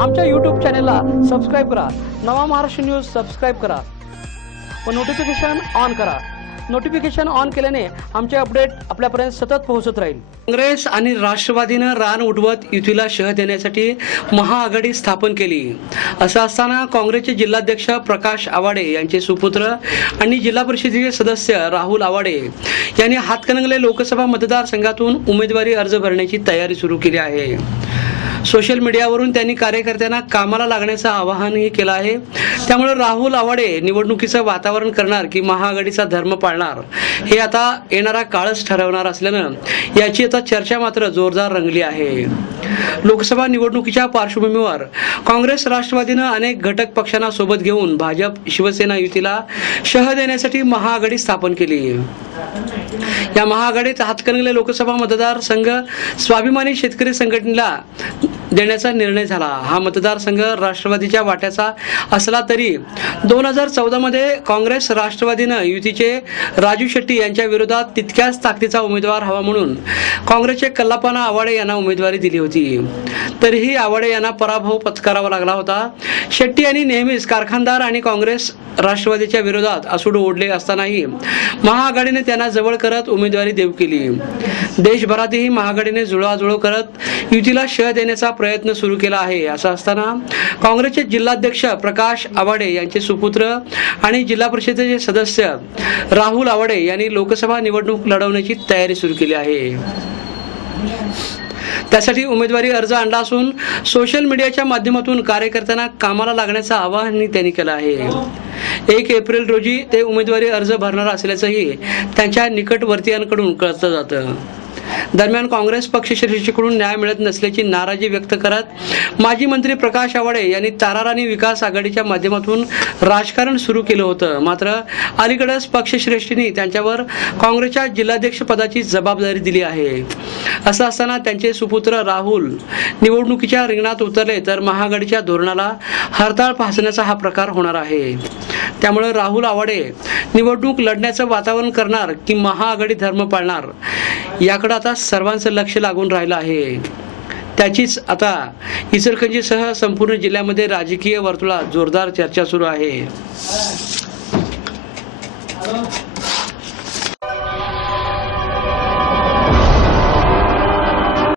आमच्या यूट्यूब चॅनेलला सबस्क्राईब करा. नवा महाराष्ट्र न्यूज सबस्क्राईब करा. व नोटिफिकेशन ऑन करा. नोटिफिकेशन ऑन केल्याने आमचे अपडेट आपल्यापर्यंत सतत पोहोचत राहील. काँग्रेस आणि राष्ट्रवादीनं रान उठवत युतीला शह देण्यासाठी महाआघाडी स्थापन केली. असं असताना काँग्रेसचे जिल्हाध्यक्ष प्रकाश आवाडे यांचे सुपुत्र आणि जिल्हा परिषदेचे सदस्य राहुल आवाडे यांनी हातकणंगले लोकसभा मतदारसंघातून उमेदवारी अर्ज भरण्याची तयारी सुरू केली आहे. सोशल मीडियावरून त्यांनी कार्यकर्त्यांना कामाला लागण्याचं आवाहनही केलं आहे. त्यामुळे राहुल आवाडे निवडणुकीचं वातावरण करणार की महाआघाडीचा धर्म पाळणार हे आता येणारा काळच ठरवणार असल्यानं याची आता चर्चा मात्र जोरदार रंगली आहे. लोकसभा निवडणुकीच्या पार्श्वभूमीवर काँग्रेस राष्ट्रवादीनं अनेक घटक पक्षांना सोबत घेऊन भाजप शिवसेना युतीला शह देण्यासाठी महाआघाडी स्थापन केली. या महाआघाडीत हातकणंगले लोकसभा मतदारसंघ स्वाभिमानी शेतकरी संघटनेला देण्याचा निर्णय झाला. हा मतदारसंघ राष्ट्रवादीच्या वाट्याचा असला तरी दोन हजार चौदा मध्ये काँग्रेस राष्ट्रवादीनं युतीचे राजू शेट्टी यांच्या विरोधात तितक्याच ताकदीचा उमेदवार हवा म्हणून काँग्रेसचे कल्लापाना आवाडे यांना उमेदवारी दिली होती. तरीही आवाडे यांना पराभव पत्करावा लागला होता. शेट्टी यांनी नेहमीच कारखानदार आणि काँग्रेस राष्ट्रवादीच्या विरोधात असूड ओढले असतानाही महाआघाडीने त्यांना जवळ करत उमेदवारी देऊ केली. देशभरातही महाआघाडीने जुळवाजुळव करत युतीला शह देण्याचा प्रयत्न सुरू केला आहे. असं असताना काँग्रेसचे जिल्हाध्यक्ष प्रकाश आवाडे यांचे सुपुत्र आणि जिल्हा परिषदेचे सदस्य राहुल आवाडे यांनी लोकसभा निवडणूक लढवण्याची तयारी सुरू केली आहे. त्यासाठी उमेदवारी अर्ज आणला असून सोशल मीडियाच्या माध्यमातून कार्यकर्त्यांना कामाला लागण्याचं आवाहनही त्यांनी केलं आहे. एक एप्रिल रोजी ते उमेदवारी अर्ज भरणार असल्याचंही त्यांच्या निकटवर्तीयांकडून कळतं जातं. दरम्यान काँग्रेस पक्षश्रेष्ठीकडून न्याय मिळत नसल्याची नाराजी व्यक्त करत माजी मंत्री प्रकाश आवाडे यांनी ताराराणी विकास आघाडीच्या माध्यमातून राजकारण सुरू केलं होतं. मात्र अलीकडेच पक्षश्रेष्ठींनी त्यांच्यावर काँग्रेसच्या जिल्हाध्यक्ष पदाची जबाबदारी दिली आहे. असं असताना त्यांचे सुपुत्र राहुल निवडणुकीच्या रिंगणात उतरले तर महाआघाडीच्या धोरणाला हरताळ फासण्याचा हा प्रकार होणार आहे. त्यामुळे राहुल आवाडे निवडणूक लढण्याचं वातावरण करणार की महाआघाडी धर्म पाळणार? याकडे आता सर्वांचं लक्ष लागून राहिलं आहे. त्याचीच आता इचलकरंजीसह संपूर्ण जिल्ह्यामध्ये राजकीय वर्तुळात जोरदार चर्चा सुरू आहे.